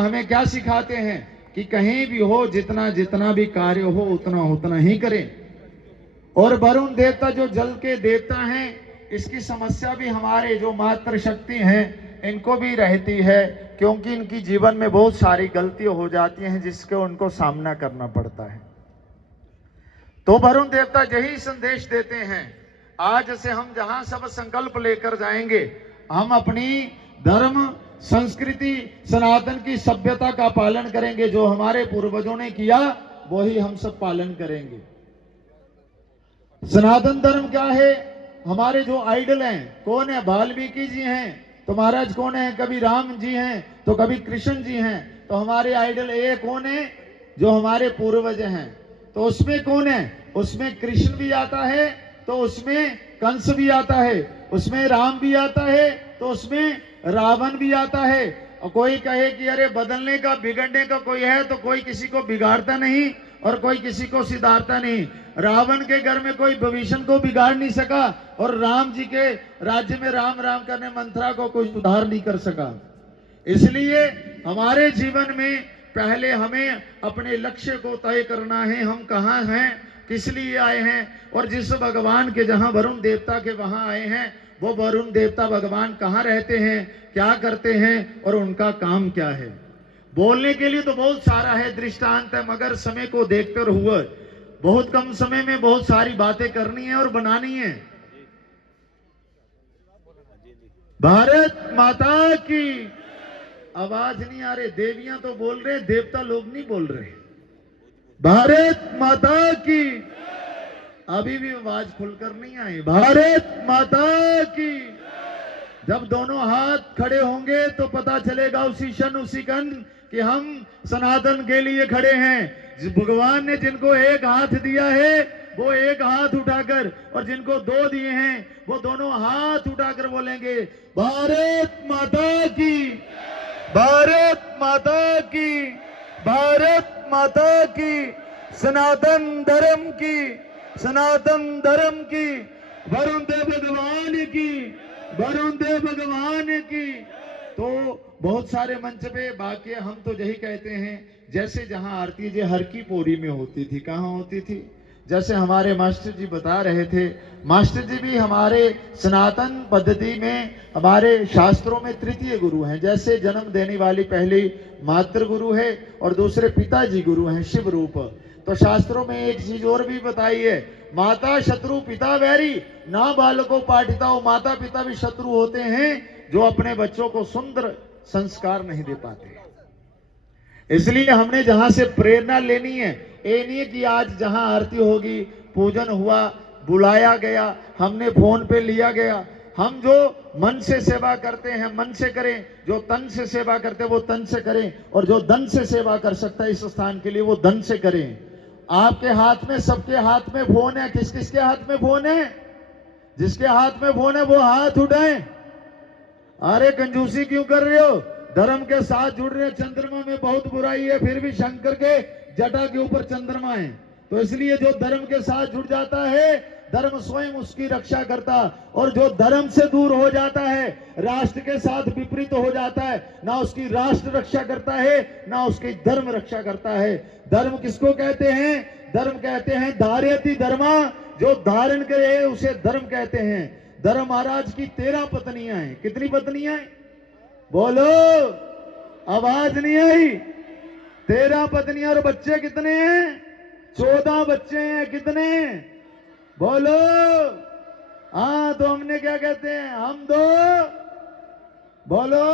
हमें क्या सिखाते हैं कि कहीं भी हो जितना जितना भी कार्य हो उतना उतना ही करें। और वरुण देवता जो जल के देवता हैं, इसकी समस्या भी हमारे जो मातृ शक्ति हैं इनको भी रहती है, क्योंकि इनकी जीवन में बहुत सारी गलतियां हो जाती हैं जिसके उनको सामना करना पड़ता है। तो वरुण देवता यही संदेश देते हैं, आज से हम जहां सब संकल्प लेकर जाएंगे, हम अपनी धर्म संस्कृति सनातन की सभ्यता का पालन करेंगे। जो हमारे पूर्वजों ने किया वही हम सब पालन करेंगे। सनातन धर्म क्या है? हमारे जो आइडल हैं, कौन है? वाल्मीकि जी हैं तो महाराज कौन है? कभी राम जी हैं तो कभी कृष्ण जी हैं। तो हमारे आइडल ये कौन है? जो हमारे पूर्वज हैं। तो उसमें कौन है? उसमें कृष्ण भी आता है, तो उसमें कंस भी आता है, उसमें राम भी आता है, तो उसमें रावण भी आता है। और कोई कहे कि अरे बदलने का बिगड़ने का कोई है, तो कोई किसी को बिगाड़ता नहीं और कोई किसी को सुधारता नहीं। रावण के घर में कोई विभीषण को बिगाड़ नहीं सका, और राम जी के राज्य में राम राम करने मंथरा को कोई सुधार नहीं कर सका। इसलिए हमारे जीवन में पहले हमें अपने लक्ष्य को तय करना है, हम कहाँ हैं, किस लिए आए हैं, और जिस भगवान के जहां वरुण देवता के वहां आए हैं, वो वरुण देवता भगवान कहाँ रहते हैं, क्या करते हैं और उनका काम क्या है। बोलने के लिए तो बहुत सारा है, दृष्टांत है, मगर समय को देखते हुए बहुत कम समय में बहुत सारी बातें करनी है और बनानी है। भारत माता की आवाज नहीं आ रही, देवियां तो बोल रहे, देवता लोग नहीं बोल रहे। भारत माता की अभी भी आवाज खुलकर नहीं आई। भारत माता की। जब दोनों हाथ खड़े होंगे तो पता चलेगा उसी क्षण उसी कण कि हम सनातन के लिए खड़े हैं। भगवान ने जिनको एक हाथ दिया है वो एक हाथ उठाकर, और जिनको दो दिए हैं वो दोनों हाथ उठाकर बोलेंगे भारत माता की, भारत माता की, भारत माता की, सनातन धर्म की, सनातन धर्म की, वरुण देव भगवान की, वरुण देव भगवान की। तो बहुत सारे मंच पे वाक्य हम तो यही कहते हैं, जैसे जहां आरती जी हर की पौड़ी में होती थी, कहां होती थी? जैसे हमारे मास्टर जी बता रहे थे, मास्टर जी भी हमारे सनातन पद्धति में हमारे शास्त्रों में तृतीय गुरु हैं। जैसे जन्म देने वाली पहली मातृ गुरु है और दूसरे पिताजी गुरु हैं शिव रूप। तो शास्त्रों में एक चीज और भी बताई है, माता शत्रु पिता वैरी ना बालको पाठिताओ। माता पिता भी शत्रु होते हैं जो अपने बच्चों को सुंदर संस्कार नहीं दे पाते। इसलिए हमने जहां से प्रेरणा लेनी है, ये नहीं कि आज जहां आरती होगी, पूजन हुआ, बुलाया गया, हमने फोन पे लिया गया। हम जो मन से सेवा करते हैं मन से करें, जो तन से सेवा करते हैं वो तन से करें, और जो धन से सेवा कर सकता है इस स्थान के लिए वो धन से करें। आपके हाथ में, सबके हाथ में फोन है। किस किस के हाथ में फोन है? जिसके हाथ में फोन है वो हाथ उठाएं। अरे कंजूसी क्यों कर रहे हो? धर्म के साथ जुड़ रहे। चंद्रमा में बहुत बुराई है, फिर भी शंकर के जटा के ऊपर चंद्रमा है। तो इसलिए जो धर्म के साथ जुड़ जाता है, धर्म स्वयं उसकी रक्षा करता, और जो धर्म से दूर हो जाता है, राष्ट्र के साथ विपरीत हो जाता है, ना उसकी राष्ट्र रक्षा करता है ना उसकी धर्म रक्षा करता है। धर्म किसको कहते हैं? धर्म कहते हैं धार्यति धर्मा, जो धारण करे उसे धर्म कहते हैं। धर्म महाराज की 13 पत्नियां हैं। कितनी पत्नियां हैं? बोलो, आवाज नहीं आई। 13 पत्नियां, और बच्चे कितने हैं? 14 बच्चे हैं। कितने? बोलो। हाँ, तो हमने क्या कहते हैं? हम दो। बोलो।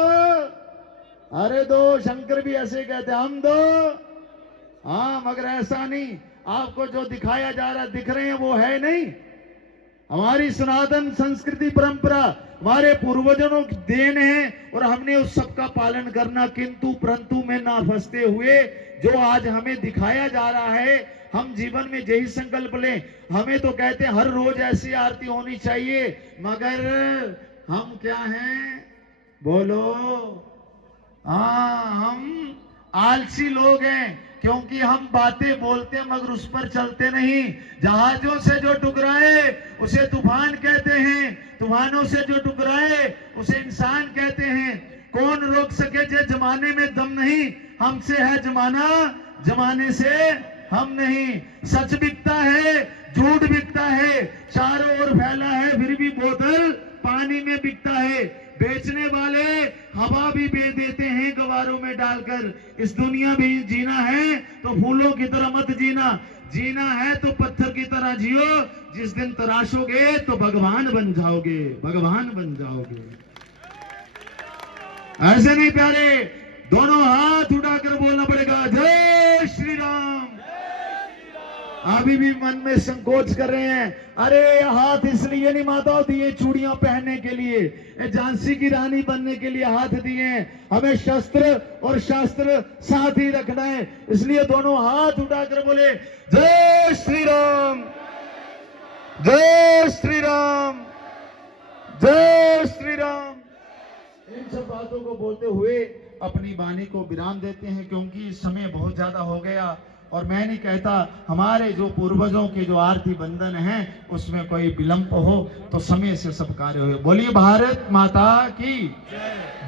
अरे दो। शंकर भी ऐसे कहते हैं, हम दो। हाँ, मगर ऐसा नहीं, आपको जो दिखाया जा रहा दिख रहे हैं वो है नहीं। हमारी सनातन संस्कृति परंपरा हमारे पूर्वजों की देन है, और हमने उस सब का पालन करना, किंतु परंतु में ना फंसते हुए जो आज हमें दिखाया जा रहा है, हम जीवन में यही संकल्प लें। हमें तो कहते हैं हर रोज ऐसी आरती होनी चाहिए, मगर हम क्या हैं? बोलो। हाँ, हम आलसी लोग हैं, क्योंकि हम बातें बोलते हैं मगर उस पर चलते नहीं। जहाजों से जो टकराए उसे तूफान कहते हैं, तूफानों से जो टकराए उसे इंसान कहते हैं। कौन रोक सके जे जमाने में दम नहीं, हमसे है जमाना, जमाने से हम नहीं। सच बिकता है, झूठ बिकता है, चारों ओर फैला है, फिर भी बोतल पानी में बिकता है। बेचने वाले हवा भी बेच देते हैं गवारों में डालकर। इस दुनिया में जीना है तो फूलों की तरह मत जीना, जीना है तो पत्थर की तरह जियो। जिस दिन तराशोगे तो भगवान बन जाओगे, भगवान बन जाओगे। ऐसे नहीं प्यारे, दोनों हाथ उठाकर बोलना पड़ेगा जय श्री राम। अभी भी मन में संकोच कर रहे हैं, अरे हाथ इसलिए नहीं माताओं दिए चूड़ियां पहनने के लिए, झांसी की रानी बनने के लिए हाथ दिए। हमें शस्त्र और शास्त्र साथ ही रखना है, इसलिए दोनों हाथ उठाकर बोले जय श्री राम, जय श्री राम, जय श्री राम। इन सब बातों को बोलते हुए अपनी वाणी को विराम देते हैं, क्योंकि समय बहुत ज्यादा हो गया। और मैं नहीं कहता हमारे जो पूर्वजों के जो आरती बंधन हैं उसमें कोई विलंब हो, तो समय से सब कार्य हो। बोलिए भारत माता की जय।